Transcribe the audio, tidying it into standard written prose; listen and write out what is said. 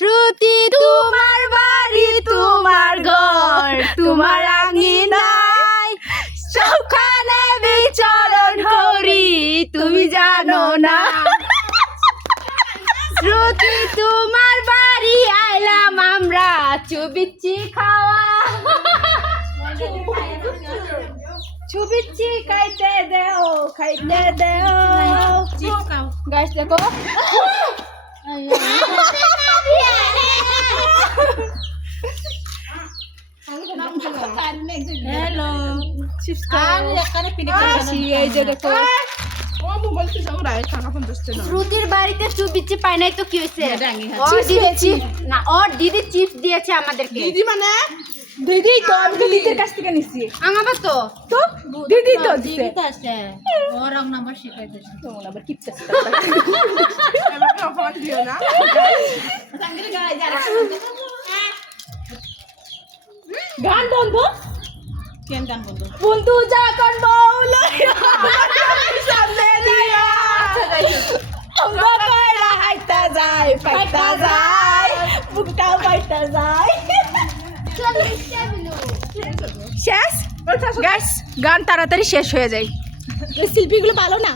শ্রুতি তোমার বাড়ি তোমার ঘর তোমার আঙিনায় সবখানে বিচরণ করি তুমি জানো না। শ্রুতি তোমার বাড়ি আইলাম আমরা চুবিচ্ছি খাওয়া চুবিচ্ছি খাইতে দেও গাইস দেখো হ্যালো এই যে দেখো শ্রুতির বাড়িতে চুবিচ্ছি পাই নাই তো কি হয়েছে না ওর দিদি চিপস দিয়েছে আমাদেরকে দিদি মানে দিদি তো আমি তো দিদির কাছ থেকে নিছি আঙাবা তো দিদি তো দিছে আছে ওর রং নাম্বার শিখাইতেছে তোমরা আবার কিপটা এবার ফোন দিও না গান বন্ধ কেন গান বন্ধ বন্ধু যখন বউল সামনে দিয়া অঙ্গ কইরা হাইতা যায় পাইতা যায় বুকটাও পাইতা যায় শেষ গাইস গান তাড়াতাড়ি শেষ হয়ে যায় শিল্পীগুলো ভালো না